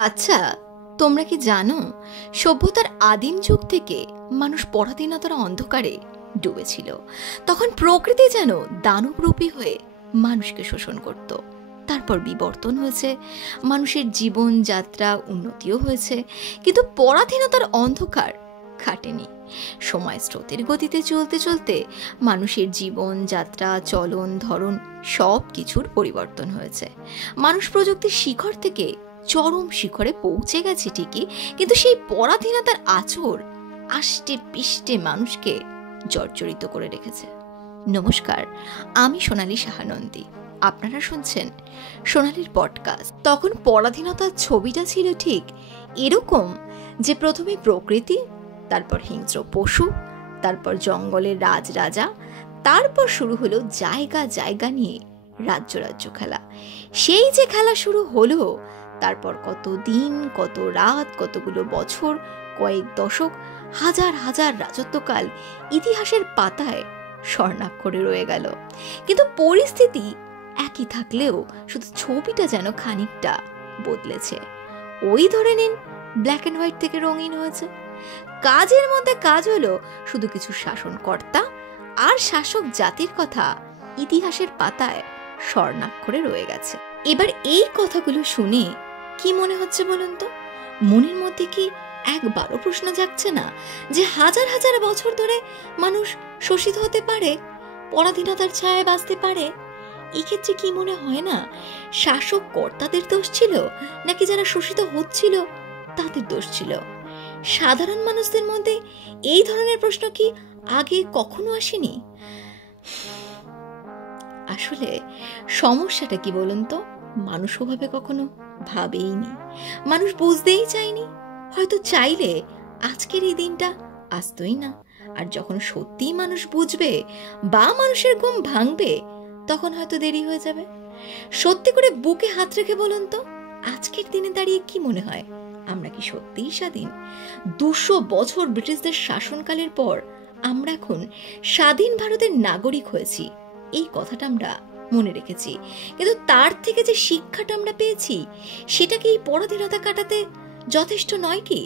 আচ্ছা, তোমরা কি জানো সভ্যতার আদিম যুগ থেকে মানুষ পরাধীনতার অন্ধকারে ডুবেছিল। তখন প্রকৃতি যেন দানবরূপী হয়ে মানুষকে শোষণ করত। তারপর বিবর্তন হয়েছে, মানুষের জীবন যাত্রা উন্নতিও হয়েছে, কিন্তু পরাধীনতার অন্ধকার কাটেনি। সময় স্রোতের গতিতে চলতে চলতে মানুষের জীবন যাত্রা, চলন ধরন সব কিছুর পরিবর্তন হয়েছে। মানুষ প্রযুক্তির শিখর থেকে চরম শিখরে পৌঁছে গেছে ঠিকই, কিন্তু সেই পরাধীনতার আঁচড় আষ্টে পিষ্টে মানুষকে জর্জরিত করে রেখেছে। নমস্কার, আমি সোনালী সাহানন্দী। আপনারা শুনছেন সোনালীর পডকাস্ট। তখন পরাধীনতার ছবিটা ছিল ঠিক এরকম যে প্রথমে প্রকৃতি, তারপর হিংস্র পশু, তারপর জঙ্গলের রাজরাজা, তারপর শুরু হলো জায়গা জায়গা নিয়ে রাজ্য রাজ্য খেলা। সেই যে খেলা শুরু হলো, তারপর কত দিন, কত রাত, কতগুলো বছর, কয়েক দশক, হাজার হাজার রাজত্বকাল ইতিহাসের পাতায় স্বর্ণাক্ষরে রয়ে গেল। কিন্তু পরিস্থিতি একই থাকলেও শুধু ছবিটা যেন খানিকটা বদলেছে। ওই ধরে নিন, ব্ল্যাক অ্যান্ড হোয়াইট থেকে রঙিন হয়েছে। কাজের মধ্যে কাজ হলো শুধু কিছু শাসনকর্তা আর শাসক জাতির কথা ইতিহাসের পাতায় স্বর্ণাক্ষরে রয়ে গেছে। এবার এই কথাগুলো শুনে কি মনে হচ্ছে বলুন তো? মনের মধ্যে কি একবারও প্রশ্ন জাগছে না যে হাজার হাজার বছর ধরে মানুষ শোষিত হতে পারে, পরাধীনতার ছায়ায় বাঁচতে পারে? এক্ষেত্রে কি মনে হয় না শাসক কর্তাদের দোষ ছিল, নাকি যারা শোষিত হচ্ছিল তাদের দোষ ছিল? সাধারণ মানুষদের মধ্যে এই ধরনের প্রশ্ন কি আগে কখনো আসেনি? আসলে সমস্যাটা কি বলুন তো? মানুষ ওভাবে কখনো ভাবেইনি, মানুষ বুঝতেই চায়নি। হয়তো চাইলে আজকের এই দিনটা আসতোই না। আর যখন সত্যিই মানুষ বুঝবে বা মানুষের ঘুম ভাঙবে, তখন হয়তো দেরি হয়ে যাবে। সত্যি করে বুকে হাত রেখে বলুন তো, আজকের দিনে দাঁড়িয়ে কি মনে হয় আমরা কি সত্যিই স্বাধীন? 200 বছর ব্রিটিশদের শাসনকালের পর আমরা এখন স্বাধীন ভারতের নাগরিক হয়েছি, এই কথাটা আমরা মনে রেখেছি। কিন্তু তার থেকে যে শিক্ষাটা আমরা পেয়েছি, সেটা কি এই পরাধীনতা কাটাতে যথেষ্ট নয় কি?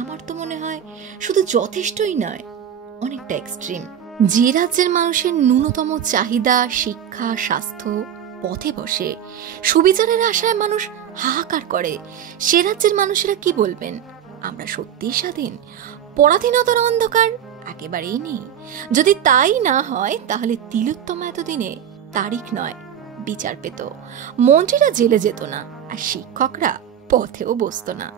আমার তো মনে হয় শুধু যথেষ্টই নয়, অনেকটা এক্সট্রিম। যে রাজ্যের মানুষের ন্যূনতম চাহিদা শিক্ষা, স্বাস্থ্য পথে বসে, সুবিচারের আশায় মানুষ হাহাকার করে, সে রাজ্যের মানুষেরা কি বলবেন? আমরা সত্যিই স্বাধীন, পরাধীনতার অন্ধকার একেবারেই নেই। যদি তাই না হয়, তাহলে তিলোত্তমা এতদিনে তারিখ নয় বিচার পেত, মন্ত্রীরা জেলে যেত না, আর শিক্ষকরা পথেও বসতো না।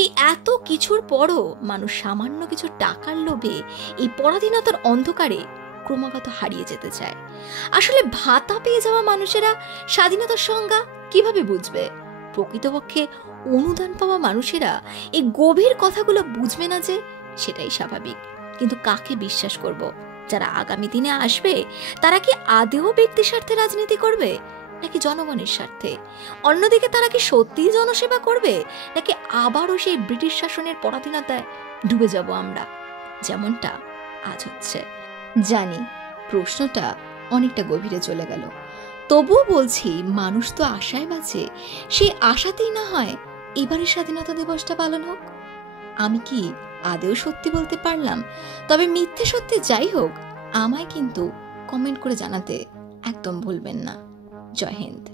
এই এত কিছুর পরও মানুষ সামান্য কিছু টাকার লোভে এই পরাধীনতার অন্ধকারে ক্রমাগত হারিয়ে যেতে চায়। আসলে ভাতা পেয়ে যাওয়া মানুষেরা স্বাধীনতার সংজ্ঞা কিভাবে বুঝবে? প্রকৃতপক্ষে অনুদান পাওয়া মানুষেরা এই গভীর কথাগুলো বুঝবে না, যে সেটাই স্বাভাবিক। কিন্তু কাকে বিশ্বাস করব? যারা আগামী দিনে আসবে, তারা কি আদেও ব্যক্তি স্বার্থে রাজনীতি করবে, নাকি জনগণের স্বার্থে? অন্যদিকে তারা কি সত্যিই জনসেবা করবে, নাকি আবারও সেই ব্রিটিশ শাসনের পরাধীনতায় ডুবে যাব আমরা, যেমনটা আজ হচ্ছে? জানি প্রশ্নটা অনেকটা গভীরে চলে গেল, তবুও বলছি, মানুষ তো আশায় বাঁচে। সেই আশাতেই না হয় এবারের স্বাধীনতা দিবসটা পালন হোক। আমি কি আদেও সত্যি বলতে পারলাম? তবে মিথ্যে সত্যি যাই হোক, আমায় কিন্তু কমেন্ট করে জানাতে একদম ভুলবেন না। জয় হিন্দ।